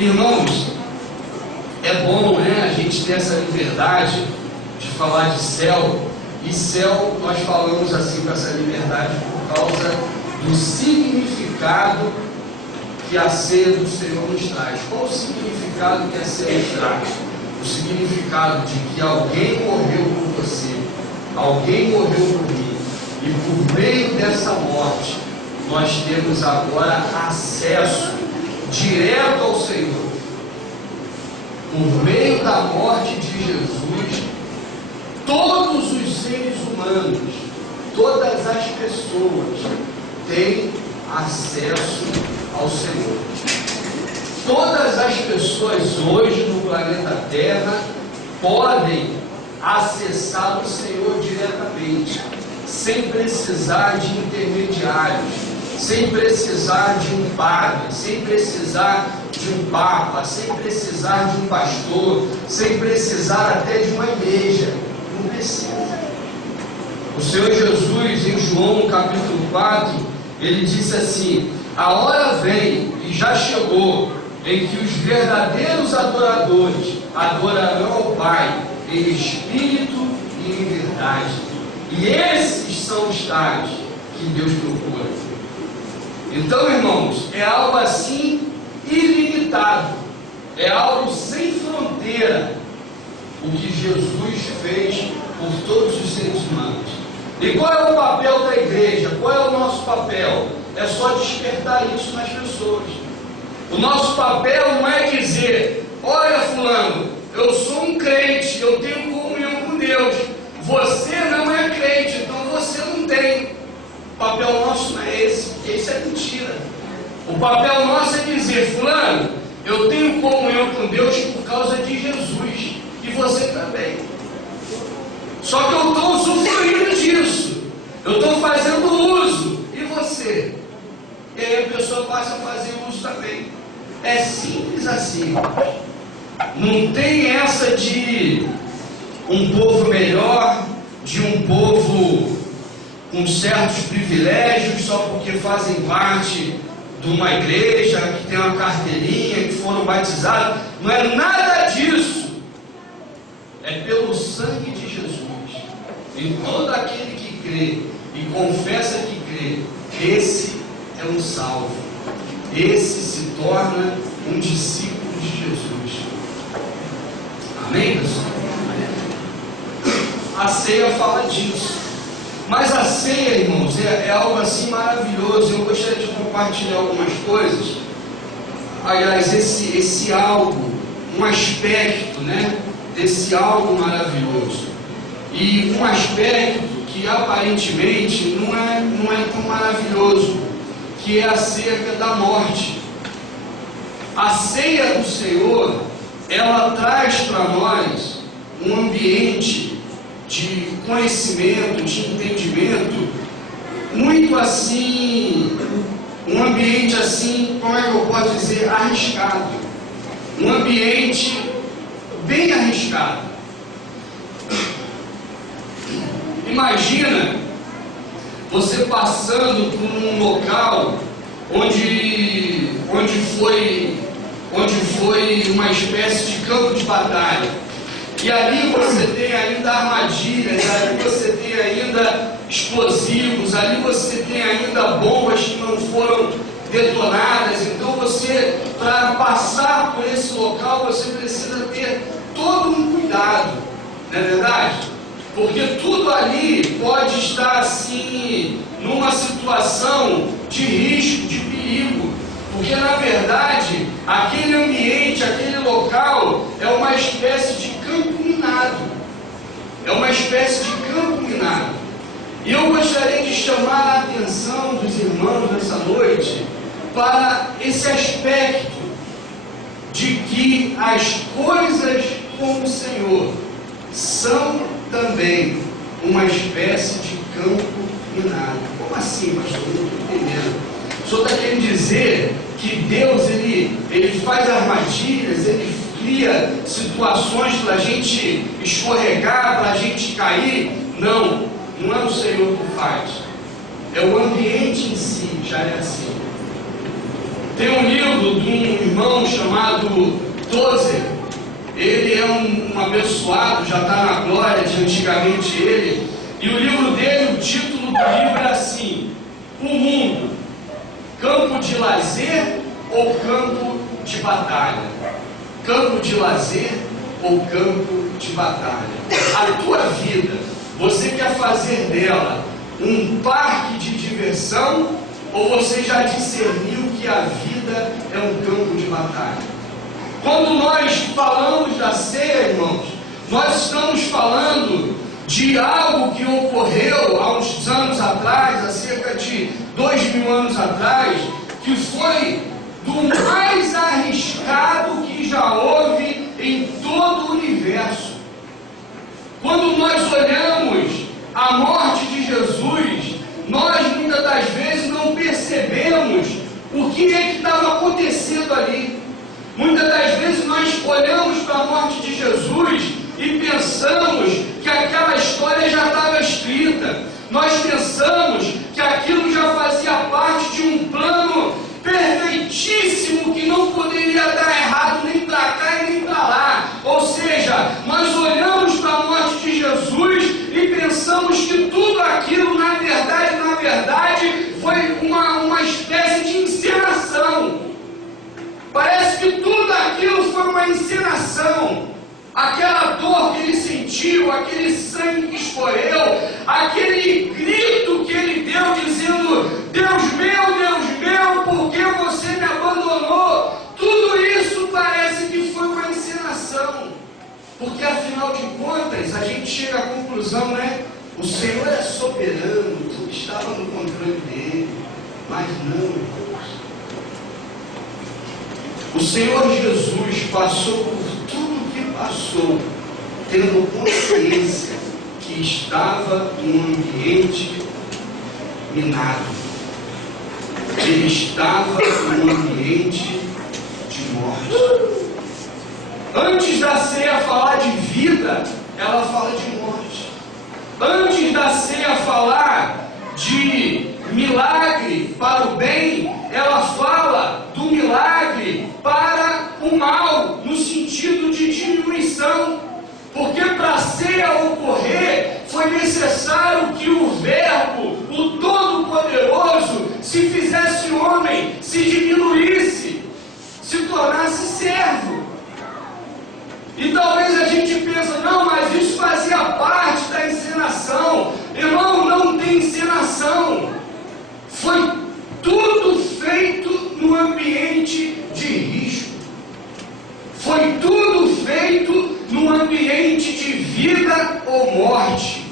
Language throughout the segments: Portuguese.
Irmãos, é bom, né, a gente ter essa liberdade de falar de céu. E céu, nós falamos assim com essa liberdade por causa do significado que a ceia do Senhor nos traz. Qual o significado que a ceia nos traz? O significado de que alguém morreu por você, alguém morreu por mim, e por meio dessa morte, nós temos agora acesso direto ao Senhor. Por meio da morte de Jesus, todos os seres humanos, todas as pessoas têm acesso ao Senhor. Todas as pessoas hoje no planeta Terra podem acessar o Senhor diretamente, sem precisar de intermediários, sem precisar de um padre, sem precisar de um papa, sem precisar de um pastor, sem precisar até de uma igreja. Não precisa. O Senhor Jesus, em João capítulo 4, ele disse assim: a hora vem, e já chegou, em que os verdadeiros adoradores adorarão ao Pai em espírito e em verdade. E esses são os tais que Deus procura. Então, irmãos, é algo assim ilimitado, é algo sem fronteira, o que Jesus fez por todos os seres humanos. E qual é o papel da igreja? Qual é o nosso papel? É só despertar isso nas pessoas. O nosso papel não é dizer: olha, fulano, eu sou um crente, eu tenho comunhão com Deus. Você não é crente, então você não tem. O papel nosso não é esse, porque isso é mentira. O papel nosso é dizer: fulano, eu tenho comunhão com Deus por causa de Jesus, e você também. Só que eu estou usufruindo disso, eu estou fazendo uso, e você? E aí a pessoa passa a fazer uso também. É simples assim. Não tem essa de um povo melhor, de um povo com certos privilégios só porque fazem parte de uma igreja, que tem uma carteirinha, que foram batizados. Não é nada disso. É pelo sangue de Jesus. E todo aquele que crê e confessa que crê, esse é um salvo. Esse se torna um discípulo de Jesus. Amém, pessoal? A ceia fala disso. Mas a ceia, irmãos, é algo assim maravilhoso. Eu gostaria de compartilhar algumas coisas. Aliás, esse algo, um aspecto, né, desse algo maravilhoso. E um aspecto que aparentemente não é tão maravilhoso, que é acerca da morte. A ceia do Senhor, ela traz para nós um ambiente de conhecimento, de entendimento, muito assim, um ambiente assim, como é que eu posso dizer, arriscado. Um ambiente bem arriscado. Imagina você passando por um local onde foi uma espécie de campo de batalha. E ali você tem ainda armadilhas, ali você tem ainda explosivos, ali você tem ainda bombas que não foram detonadas. Então você, para passar por esse local, você precisa ter todo um cuidado, não é verdade? Porque tudo ali pode estar assim, numa situação de risco, de perigo. Porque na verdade, aquele ambiente, aquele local é uma espécie de campo minado. É uma espécie de campo minado. E eu gostaria de chamar a atenção dos irmãos nessa noite para esse aspecto de que as coisas com o Senhor são também uma espécie de campo minado. Como assim, pastor? Não estou entendendo. O senhor está querendo dizer que Deus ele faz armadilhas, ele cria situações para a gente escorregar, para a gente cair? Não, não é o Senhor que faz. É o ambiente em si, já é assim. Tem um livro de um irmão chamado Tozer. Ele é um abençoado, já está na glória de antigamente ele. E o livro dele, o título do livro é assim: O Mundo, campo de lazer ou campo de batalha? Campo de lazer ou campo de batalha? A tua vida, você quer fazer dela um parque de diversão, ou você já discerniu que a vida é um campo de batalha? Quando nós falamos da ceia, irmãos, nós estamos falando de algo que ocorreu há uns anos atrás, há cerca de 2000 anos atrás, que foi do mais arriscado que já houve em todo o universo. Quando nós olhamos a morte de Jesus, nós muitas das vezes não percebemos o que é que estava acontecendo ali. Muitas das vezes nós olhamos para a morte de Jesus e pensamos que aquela história já estava escrita. Nós pensamos que aquilo já fazia parte de um plano perfeitíssimo que não poderia dar errado nem para cá e nem para lá. Ou seja, nós olhamos para a morte de Jesus e pensamos que tudo aquilo, na verdade, foi uma espécie de encenação. Parece que tudo aquilo foi uma encenação. Aquela dor que ele sentiu, aquele sangue que escorreu, aquele grito que ele deu dizendo: Deus meu, por que você me abandonou? Tudo isso parece que foi uma encenação. Porque afinal de contas, a gente chega à conclusão, né? O Senhor é soberano, tudo estava no controle dele. Mas não, irmãos. O Senhor Jesus passou por tudo que passou, tendo consciência que estava num ambiente minado. Ele estava num ambiente de morte. Antes da ceia falar de vida, ela fala de morte. Antes da ceia falar de milagre para o bem, ela fala do milagre para o mal, no sentido de diminuição. Porque para a ceia ocorrer, foi necessário que o Verbo, o Todo-Poderoso, se fizesse homem, se diminuísse, se tornasse servo. E talvez a gente pense: não, mas isso fazia parte da encenação. Irmão, não tem encenação. Foi tudo feito no ambiente de risco. Foi tudo feito no ambiente de vida ou morte.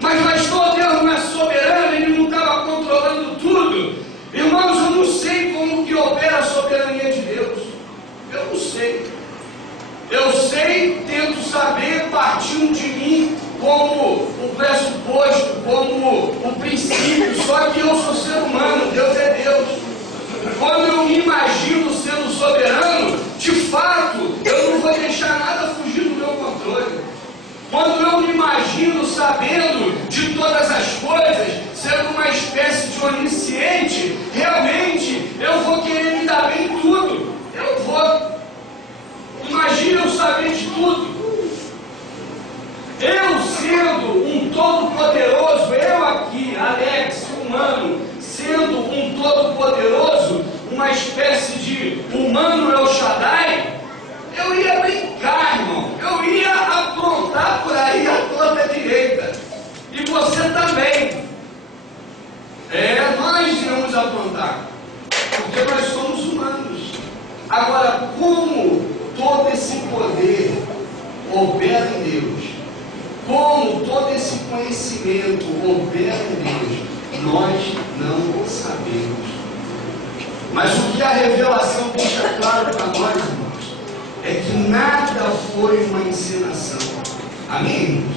Mas pastor, Deus não é soberano, Ele não estava controlando tudo. Irmãos, eu não sei como que opera a soberania de Deus. Eu não sei. Eu sei, tento saber, partindo de mim como o pressuposto, como o princípio. Só que eu sou ser humano, Deus é Deus. Quando eu me imagino sendo soberano, de fato, eu não vou deixar nada fugir do meu controle. Quando eu me imagino sabendo de todas as coisas, sendo uma espécie de onisciente, realmente eu vou querer me dar bem em tudo. Eu vou. Imagina eu saber de tudo. Eu sendo um todo-poderoso, eu aqui, Alex, humano, sendo um todo-poderoso, uma espécie de humano El Shaddai, eu ia brincar, irmão. Eu ia aprontar por aí a torta direita. E você também. Nós íamos aprontar. Porque nós somos humanos. Agora, como todo esse poder opera em Deus, como todo esse conhecimento opera em Deus, nós não sabemos. Mas o que a revelação deixa claro para nós, irmãos, é que nada foi uma encenação. Amém, irmãos?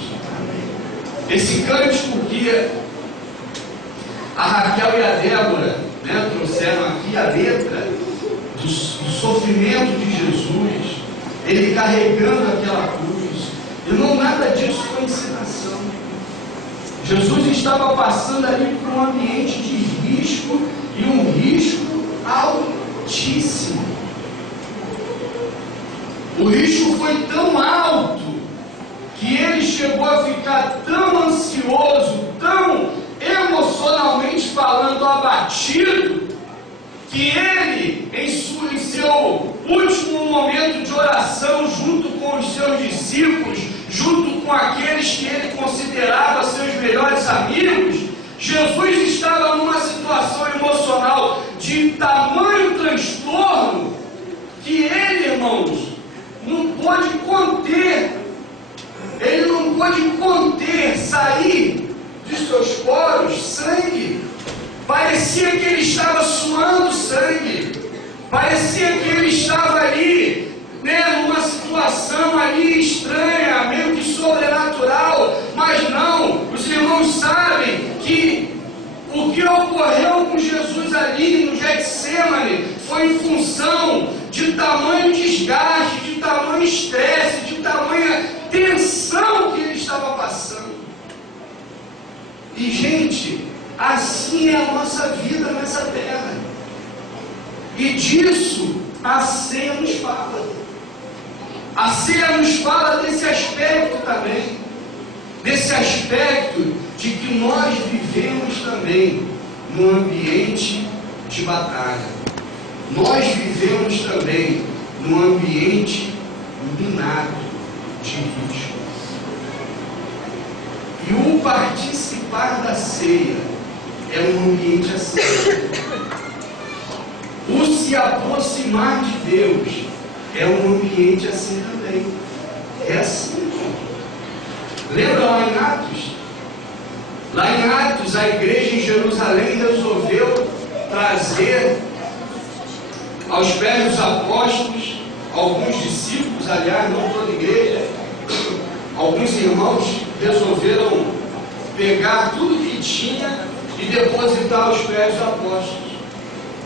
Esse cântico que a Raquel e a Débora, né, trouxeram aqui, a letra do sofrimento de Jesus, ele carregando aquela cruz, e não nada disso foi encenação. Jesus estava passando ali por um ambiente de risco, e um risco altíssimo. O risco foi tão alto que ele chegou a ficar tão ansioso, tão emocionalmente falando abatido, que ele, em seu último momento de oração, junto com os seus discípulos, junto com aqueles que ele considerava seus melhores amigos, Jesus estava numa situação emocional de tamanho transtorno que ele, irmãos, não pôde conter. Ele não pôde conter, sair de seus poros sangue. Parecia que ele estava suando sangue. Parecia que ele estava ali, numa situação ali estranha, meio que sobrenatural. Mas não, os irmãos sabem que o que ocorreu com Jesus ali no Getsemane foi em função de tamanho desgaste, de tamanho estresse, de tamanha tensão que ele estava passando. E, gente, assim é a nossa vida nessa terra. E disso a ceia nos fala. A ceia nos fala desse aspecto também. Desse aspecto de que nós vivemos também num ambiente de batalha. Nós vivemos também num ambiente minado de risco. E o participar da ceia é um ambiente assim. O se aproximar de Deus é um ambiente assim também. É assim. Lembra lá em Atos? Lá em Atos, a igreja em Jerusalém resolveu trazer aos pés dos apóstolos, alguns discípulos, aliás, não toda a igreja, alguns irmãos resolveram pegar tudo que tinha e depositar aos pés dos apóstolos.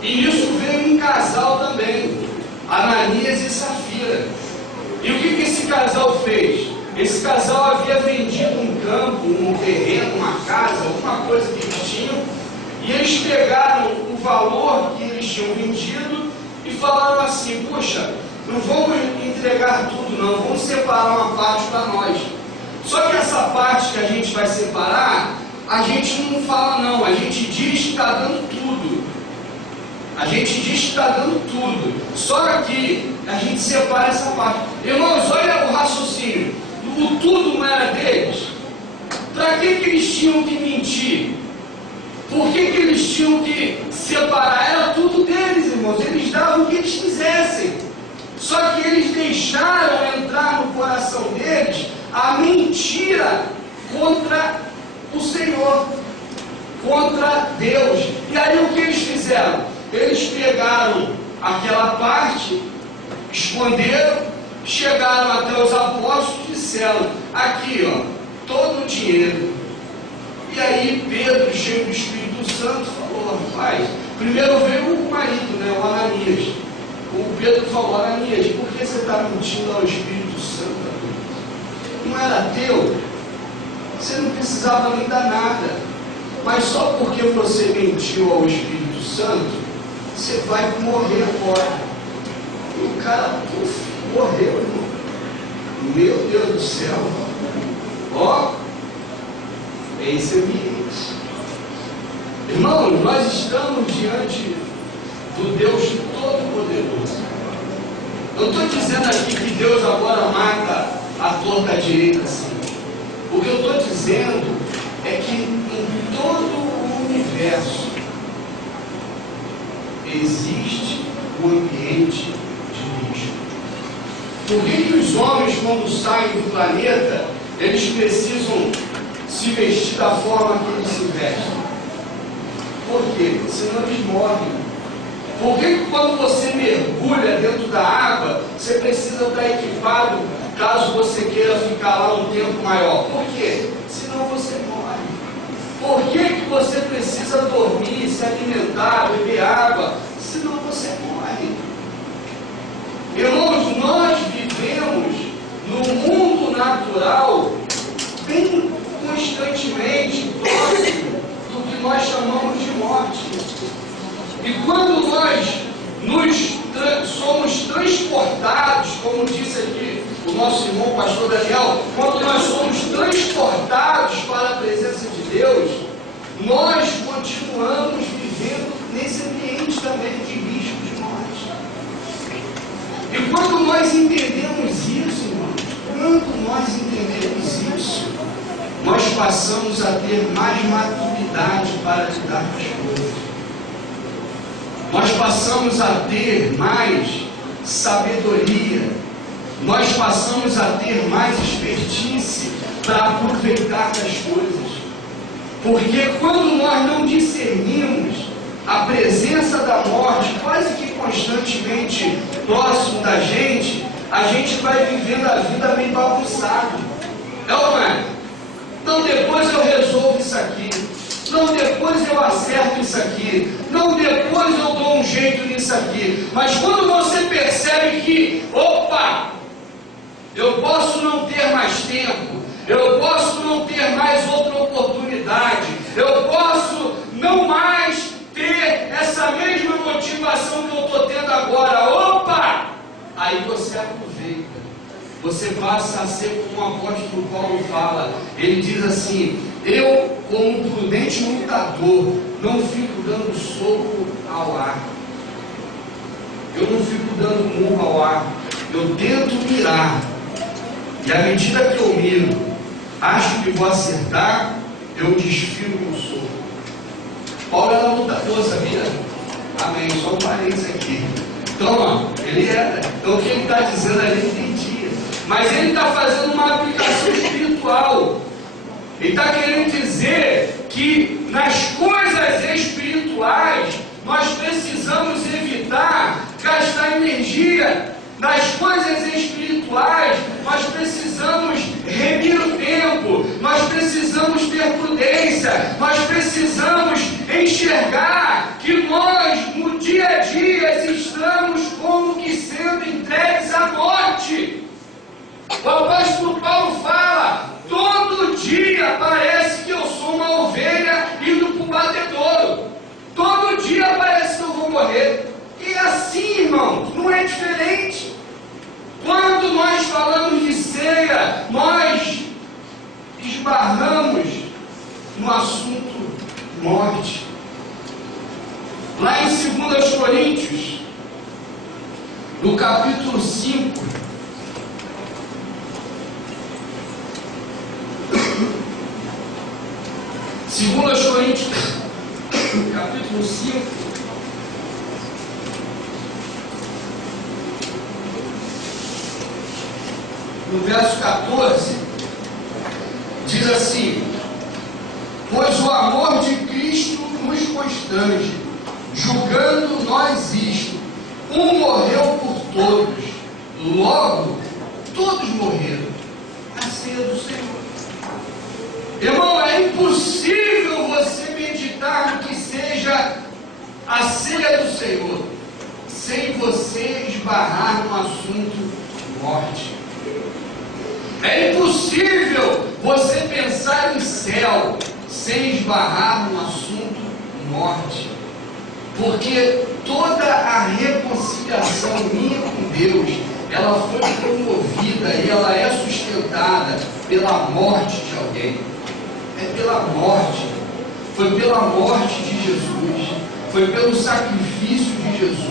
E nisso veio um casal também, Ananias e Safira. E o que esse casal fez? Esse casal havia vendido um campo, um terreno, uma casa, alguma coisa que eles tinham, e eles pegaram o valor que eles tinham vendido e falaram assim: poxa, não vamos entregar tudo não, vamos separar uma parte para nós. Só que essa parte que a gente vai separar, a gente não fala não, a gente diz que está dando tudo. A gente diz que está dando tudo. Só que a gente separa essa parte. Irmãos, olha o raciocínio. O tudo não era deles. Para que eles tinham que mentir? Por que eles tinham que separar? Era tudo deles, irmãos. Eles davam o que eles quisessem. Só que eles deixaram entrar no coração deles a mentira contra o Senhor, contra Deus. E aí o que eles fizeram? Eles pegaram aquela parte, esconderam, chegaram até os apóstolos e disseram: aqui, ó, todo o dinheiro. E aí Pedro, cheio do Espírito Santo, falou: rapaz, primeiro veio o marido, né, o Ananias. O Pedro falou: Ananias, por que você está mentindo ao Espírito Santo? Não era teu? Você não precisava nem dar nada. Mas só porque você mentiu ao Espírito Santo, você vai morrer agora. E o cara, morreu, irmão. Meu Deus do céu. Ó, esse ambiente. Irmãos, nós estamos diante do Deus Todo-Poderoso. Eu estou dizendo aqui que Deus agora mata a torta direita assim. O que eu estou dizendo é que em todo o universo existe um ambiente de risco. Por que os homens, quando saem do planeta, eles precisam se vestir da forma que eles se vestem? Por quê? Senão eles morrem. Por que quando você mergulha dentro da água, você precisa estar equipado caso você queira ficar lá um tempo maior? Por quê? Senão você morre. Por que você precisa dormir, se alimentar, beber água? Senão você morre. Irmãos, nós vivemos no mundo natural bem constantemente próximo do que nós chamamos de morte. E quando nós somos transportados, como disse aqui o nosso irmão pastor Daniel, quando nós somos transportados para a presença de Deus, nós continuamos vivendo nesse ambiente também de risco de morte. E quando nós entendemos isso, irmãos, quando nós entendemos isso, nós passamos a ter mais maturidade para lidar com as coisas. Nós passamos a ter mais sabedoria. Nós passamos a ter mais expertise para aproveitar das coisas. Porque quando nós não discernimos a presença da morte quase que constantemente próximo da gente, a gente vai vivendo a vida meio bagunçada. É ou não é? Então depois eu resolvo isso aqui. Não, depois eu acerto isso aqui. Não, depois eu dou um jeito nisso aqui. Mas quando você percebe que, opa, eu posso não ter mais tempo, eu posso não ter mais outra oportunidade, eu posso não mais ter essa mesma motivação que eu estou tendo agora, opa! Aí você aproveita. Você passa a ser como o apóstolo Paulo fala. Ele diz assim: eu, como prudente lutador, não fico dando soco ao ar. Eu não fico dando murro ao ar. Eu tento mirar. E à medida que eu miro, acho que vou acertar, eu desfio meu soco. Paulo era lutador, sabia? Amém. Só um parênteses aqui. Então, ó, ele era. Então o que ele está dizendo ali, entendia. Mas ele está fazendo uma aplicação espiritual. Ele está querendo dizer que nas coisas espirituais nós precisamos evitar gastar energia. Nas coisas espirituais nós precisamos remir o tempo, nós precisamos ter prudência, nós precisamos enxergar que nós no dia a dia estamos como que sendo entregues à morte. O apóstolo Paulo fala: todo dia parece que eu sou uma ovelha indo para o batedouro. Todo dia parece que eu vou morrer. E assim, irmãos, não é diferente. Quando nós falamos de ceia, nós esbarramos no assunto morte. Lá em 2 Coríntios, no capítulo 5, Segundo Coríntios, capítulo 5, no verso 14, diz assim: pois o amor de Cristo nos constrange, julgando nós isto, um morreu por todos, logo todos morreram. A ceia do Senhor. Irmão, é impossível você meditar no que seja a ceia do Senhor sem você esbarrar no assunto morte. É impossível você pensar em céu sem esbarrar no assunto morte. Porque toda a reconciliação minha com Deus, ela foi promovida e ela é sustentada pela morte de alguém. É pela morte. Foi pela morte de Jesus. Foi pelo sacrifício de Jesus.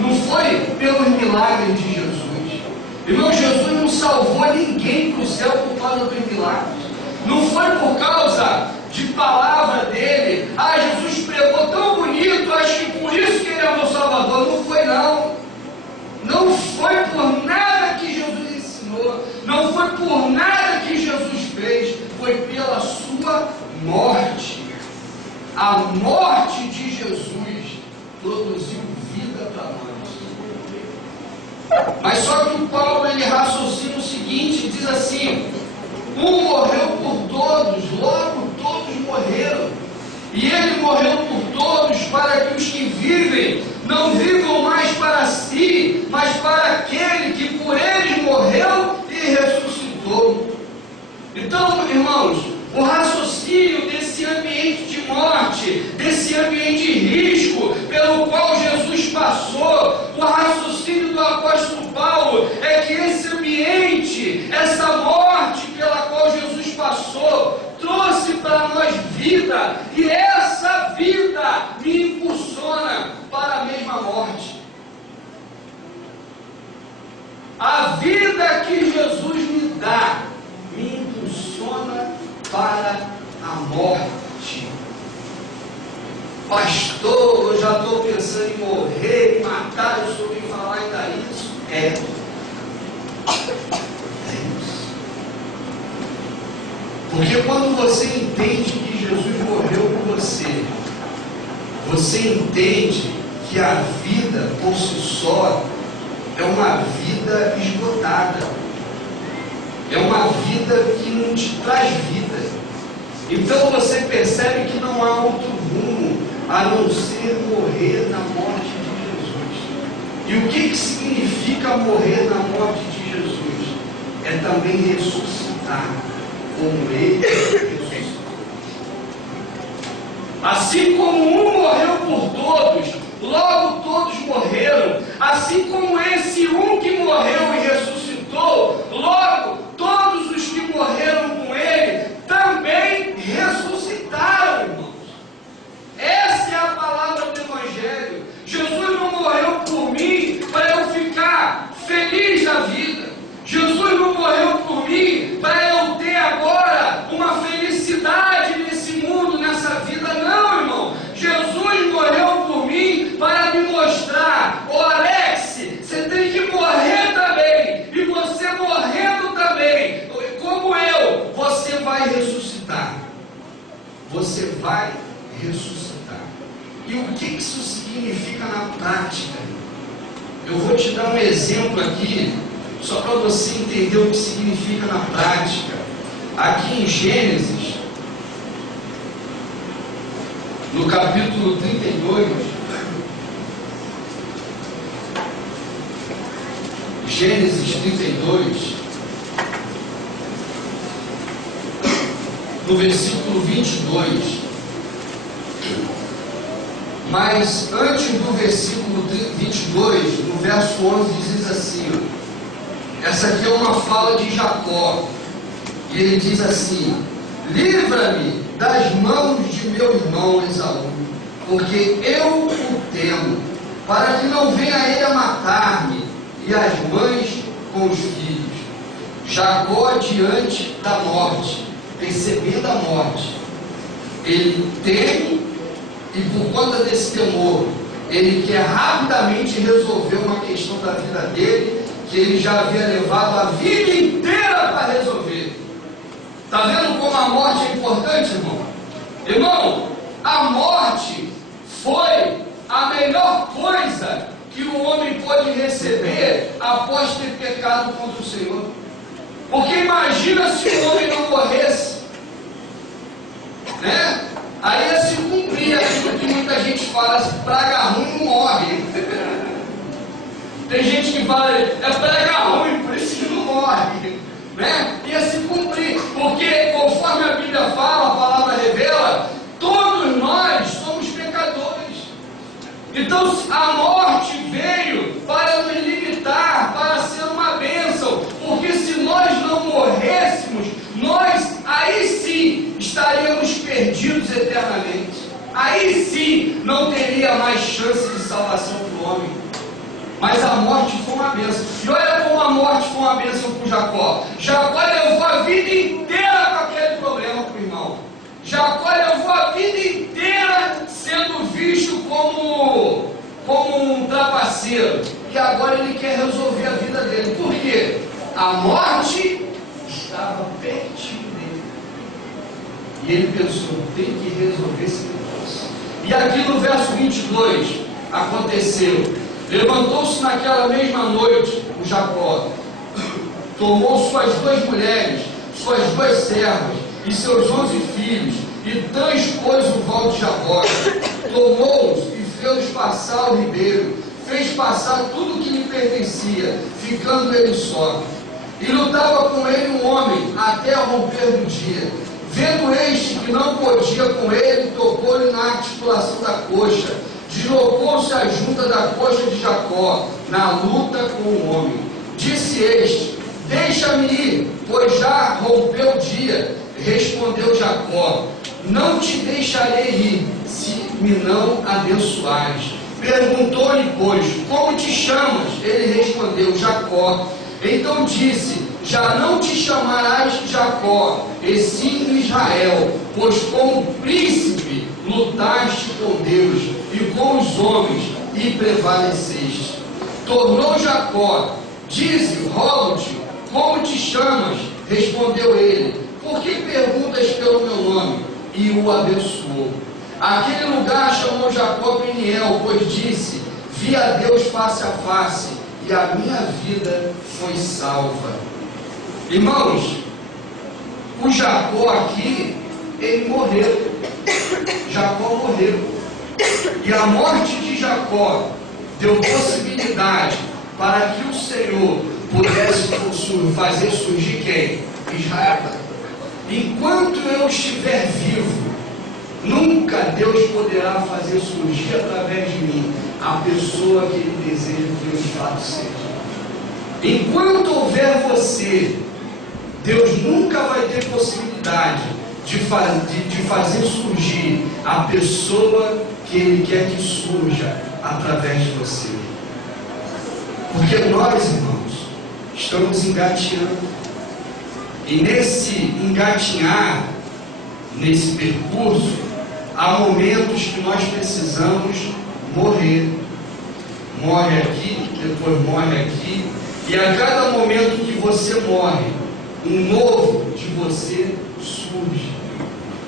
Não foi pelos milagres de Jesus. Irmão, Jesus não salvou ninguém para o céu por causa dos milagres. Não foi por causa de palavra dele. Ah, Jesus pregou tão bonito, acho que por isso que ele é o meu Salvador. Não foi, não. Não foi por nada que Jesus ensinou. Não foi por nada que Jesus fez. Foi pela sua morte. A morte de Jesus produziu vida para nós. Mas só que o Paulo, ele raciocina o seguinte, diz assim: um morreu por todos, logo todos morreram. E ele morreu por todos para que os que vivem não vivam mais para si, mas para aquele que por eles morreu e ressuscitou. Então, irmãos, o raciocínio desse ambiente de morte, desse ambiente de A vida que Jesus me dá me impulsiona para a morte. Pastor, eu já estou pensando em morrer, em matar, eu só ouvi falar ainda isso. É isso. Porque quando você entende que Jesus morreu por você, você entende que a vida por si só é uma vida esgotada, é uma vida que não te traz vida. Então você percebe que não há outro rumo a não ser morrer na morte de Jesus. E o que significa morrer na morte de Jesus? É também ressuscitar como Ele ressuscitou. Assim como um morreu por todos, logo todos morreram. Assim como esse um que morreu e ressuscitou, logo todos os que morreram com Ele também ressuscitaram, irmãos. Essa é a palavra do Evangelho. Jesus não morreu por mim para eu ficar feliz na vida. Jesus não morreu por mim para eu ter agora uma felicidade nesse mundo, nessa vida. Não, irmão. Jesus morreu por mim para me mostrar: ô Alex, você tem que morrer também. E você morrendo também, como eu, você vai ressuscitar. Você vai ressuscitar. E o que isso significa na prática? Eu vou te dar um exemplo aqui, só para você entender o que significa na prática. Aqui em Gênesis, no capítulo 32, Gênesis 32, no versículo 22, mas antes do versículo 22, no verso 11, diz assim, essa aqui é uma fala de Jacó, e ele diz assim: livra-me das mãos de meu irmão Esaú, porque eu o temo, para que não venha ele a matar-me, e as mães com os filhos. Jacó diante da morte, percebendo a morte, ele teme, e por conta desse temor, ele quer rapidamente resolver uma questão da vida dele, que ele já havia levado a vida inteira para resolver. Está vendo como a morte é importante, irmão? Irmão, a morte foi a melhor coisa que o homem pode receber após ter pecado contra o Senhor. Porque imagina se o homem não morresse, né? Aí ia se cumprir aquilo que muita gente fala: praga ruim não morre. Tem gente que fala: é praga ruim, por isso que não morre, né? Ia se cumprir, porque conforme a Bíblia fala, a palavra revela, todos nós somos pecadores. Então a morte veio para nos limitar, para ser uma bênção, porque se nós não morrêssemos, nós aí sim estaríamos perdidos eternamente. Aí sim não teria mais chance de salvação para o homem. Mas a morte foi uma bênção. E olha como a morte foi uma bênção para o Jacó. Jacó levou a vida inteira com aquele problema para o irmão. Jacó levou a vida inteira sendo visto como um trapaceiro. E agora ele quer resolver a vida dele. Por quê? A morte estava pertinho dele. E ele pensou: tem que resolver esse negócio. E aqui no verso 22 aconteceu: levantou-se naquela mesma noite o Jacó, tomou suas 2 mulheres, suas 2 servas e seus 11 filhos, e transpôs o val de Jabós, tomou-os e fez-os passar o ribeiro, fez passar tudo o que lhe pertencia, ficando ele só. E lutava com ele um homem até o romper do dia. Vendo este que não podia com ele, tocou-lhe na articulação da coxa, deslocou-se a junta da coxa de Jacó, na luta com o homem. Disse este: deixa-me ir, pois já rompeu o dia. Respondeu Jacó: não te deixarei ir, se me não abençoares. Perguntou-lhe, pois, como te chamas? Ele respondeu: Jacó. Então disse: já não te chamarás Jacó, e sim Israel, pois como príncipe lutaste com Deus e com os homens e prevaleceste. Tornou Jacó: dize, rogo-te, como te chamas? Respondeu ele: por que perguntas pelo meu nome? E o abençoou. Aquele lugar chamou Jacó Peniel, pois disse: vi a Deus face a face, e a minha vida foi salva. Irmãos, o Jacó aqui, ele morreu. Jacó morreu. E a morte de Jacó deu possibilidade para que o Senhor pudesse fazer surgir quem? Israel. Enquanto eu estiver vivo, nunca Deus poderá fazer surgir através de mim a pessoa que Ele deseja que eu de fato seja. Enquanto houver você, Deus nunca vai ter possibilidade de fazer surgir a pessoa que Ele quer que surja através de você. Porque nós, irmãos, estamos engatinhando. E nesse engatinhar, nesse percurso, há momentos que nós precisamos morrer. Morre aqui, depois morre aqui. E a cada momento que você morre, um novo de você surge.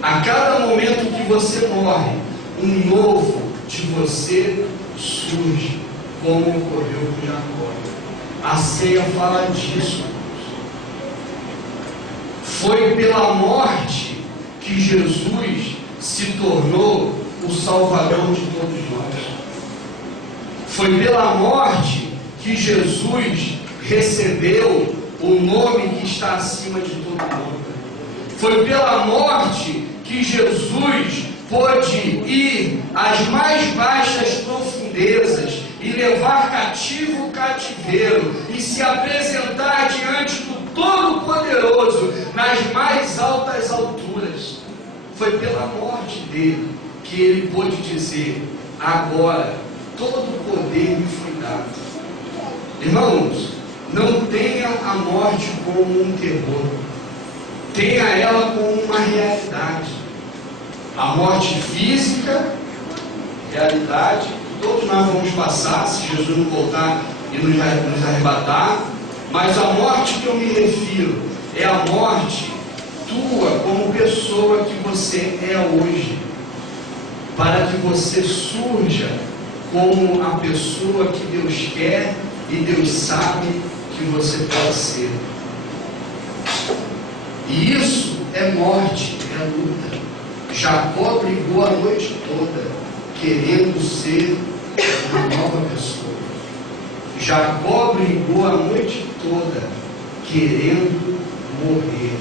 A cada momento que você morre, um novo de você surge, como ocorreu com Jacó. A ceia fala disso. Foi pela morte que Jesus se tornou o Salvador de todos nós. Foi pela morte que Jesus recebeu o nome que está acima de todo nome. Foi pela morte que Jesus pôde ir às mais baixas profundezas e levar cativo o cativeiro e se apresentar diante do Todo-Poderoso nas mais altas alturas. Foi pela morte dele que ele pôde dizer: agora todo o poder me foi dado. Irmãos, não tenha a morte como um terror, tenha ela como uma realidade. A morte física, realidade, todos nós vamos passar, se Jesus não voltar e nos arrebatar. Mas a morte que eu me refiro é a morte tua como pessoa que você é hoje, para que você surja como a pessoa que Deus quer e Deus sabe que você pode ser. E isso é morte, é luta. Jacó brigou a noite toda querendo ser uma nova pessoa. Jacó brigou a noite toda querendo morrer.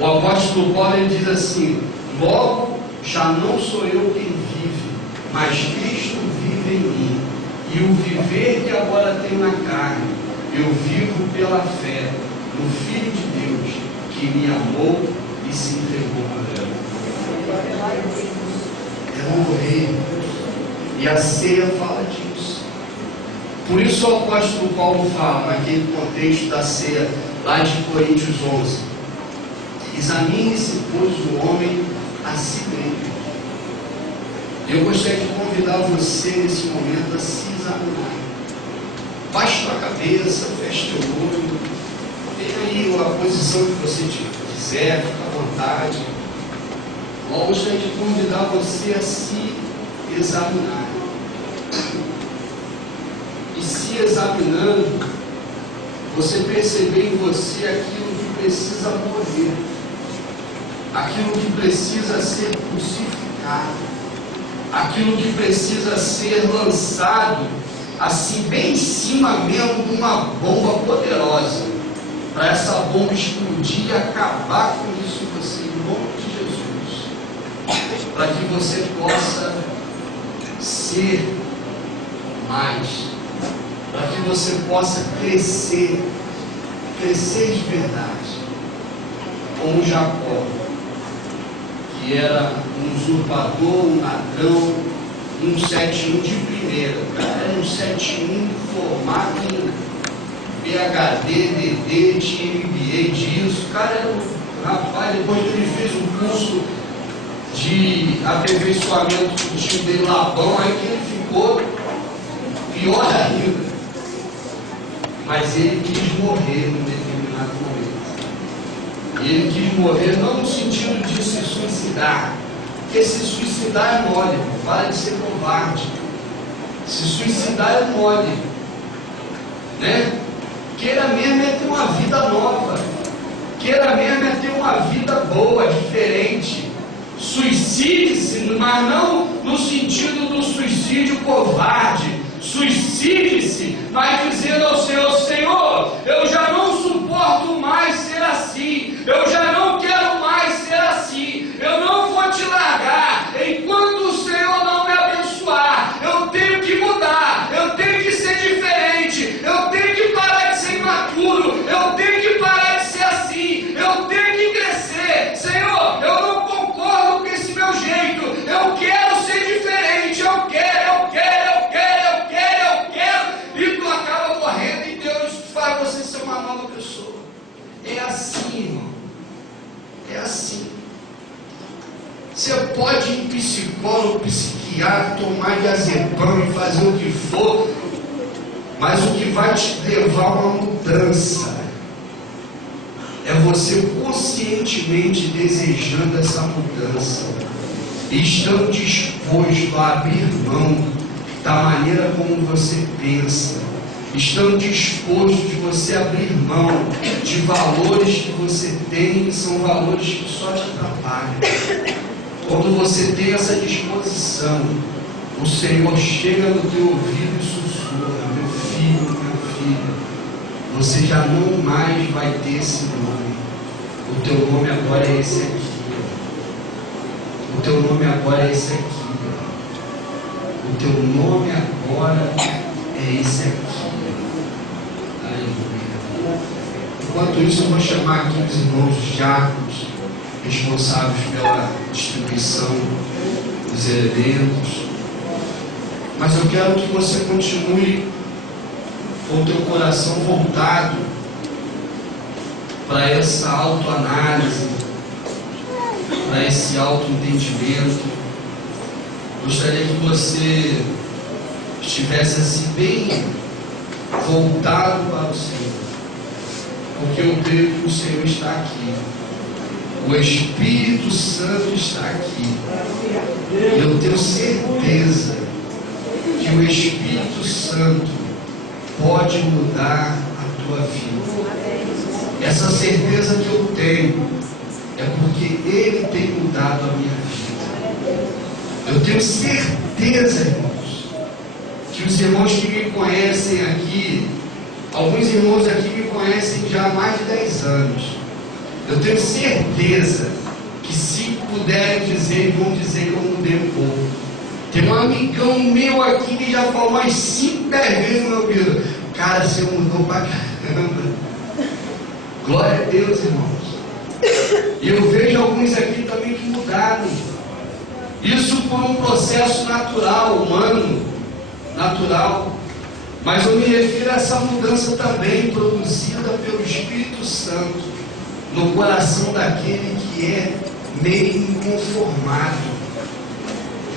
O apóstolo Paulo ele diz assim: logo já não sou eu quem vive, mas Cristo vive em mim. E o viver que agora tenho na carne, eu vivo pela fé no Filho de Deus, que me amou e se entregou por ela. É morrer. E a ceia fala disso. Por isso o apóstolo Paulo fala, naquele contexto da ceia, lá de Coríntios 11: examine-se, pois, o homem a si mesmo. Eu gostaria de convidar você nesse momento a se examinar. Baixe a cabeça, feche teu olho, tenha aí a posição que você quiser, fica à vontade. Eu gostaria de convidar você a se examinar. E se examinando, você perceber em você aquilo que precisa morrer, aquilo que precisa ser crucificado, aquilo que precisa ser lançado assim bem em cima mesmo de uma bomba poderosa, para essa bomba explodir e acabar com isso em você, em nome de Jesus, para que você possa ser mais, para que você possa crescer de verdade, como Jacó, que era um usurpador, um ladrão, um 71 de primeira, era um 71 formado PhD, DD, tinha MBA disso. O cara era um rapaz, depois que ele fez um curso de aperfeiçoamento do time dele lá bom, aí que ele ficou pior ainda. Mas ele quis morrer num determinado momento. E ele quis morrer não no sentido de se suicidar, porque se suicidar é mole, para de ser covarde. Se suicidar é mole, né? Queira mesmo é ter uma vida nova, queira mesmo é ter uma vida boa, diferente. Suicide-se, mas não no sentido do suicídio covarde. Suicide-se, mas dizendo ao Senhor: Senhor, eu já não suporto mais ser assim, eu já não quero mais ser assim, eu não vou te largar, enquanto o Senhor não me abençoar. Eu tenho que mudar, eu tenho que ser diferente, eu tenho que parar de ser imaturo, eu tenho que parar de ser assim, eu tenho que crescer. Senhor, eu não concordo com esse meu jeito, eu quero ser diferente, eu quero. E tu acaba morrendo e Deus faz você ser uma nova pessoa. É assim, irmão. É assim. Você pode ir em psicólogo, psiquiatra, tomar diazepam e fazer o que for, mas o que vai te levar a uma mudança é você conscientemente desejando essa mudança e estando disposto a abrir mão da maneira como você pensa, estando disposto de você abrir mão de valores que você tem, que são valores que só te atrapalham. Quando você tem essa disposição, o Senhor chega no teu ouvido e sussurra: meu filho, minha filha, você já não mais vai ter esse nome. O teu nome agora é esse aqui. O teu nome agora é esse aqui. O teu nome agora é esse aqui. Aleluia. Enquanto isso, eu vou chamar aqui os irmãos diáconos, responsáveis pela distribuição dos elementos. Mas eu quero que você continue com o teu coração voltado para essa autoanálise, para esse autoentendimento. Gostaria que você estivesse assim bem voltado para o Senhor, porque eu creio que o Senhor está aqui, o Espírito Santo está aqui, e eu tenho certeza que o Espírito Santo pode mudar a tua vida. Essa certeza que eu tenho é porque Ele tem mudado a minha vida. Eu tenho certeza, irmãos, que os irmãos que me conhecem aqui, alguns irmãos aqui me conhecem já há mais de 10 anos. Eu tenho certeza que se puderem dizer, vão dizer que eu mudei um pouco. Tem um amigão meu aqui que já falou mais 5, 10 vezes no meu ouvido: cara, você mudou pra caramba. Glória a Deus, irmãos. E eu vejo alguns aqui também que mudaram. Isso por um processo natural, humano, natural. Mas eu me refiro a essa mudança também produzida pelo Espírito Santo no coração daquele que é meio inconformado,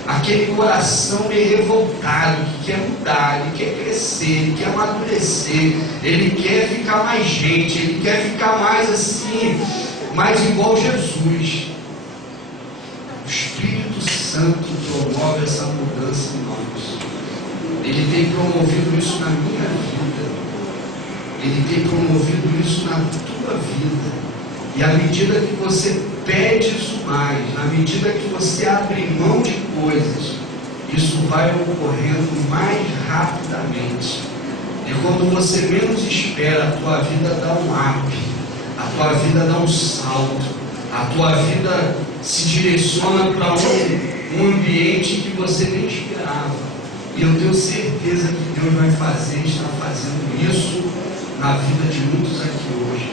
aquele coração meio revoltado, que quer mudar, ele quer crescer, ele quer amadurecer, ele quer ficar mais gente, ele quer ficar mais assim, mais igual Jesus. O Espírito Santo promove essa mudança em nós. Ele tem promovido isso na minha vida. Ele tem promovido isso na tua vida. E à medida que você pede isso mais, na medida que você abre mão de coisas, isso vai ocorrendo mais rapidamente. E quando você menos espera, a tua vida dá um up, a tua vida dá um salto, a tua vida se direciona para um ambiente que você nem esperava. E eu tenho certeza que Deus vai fazer, está fazendo isso na vida de muitos aqui hoje.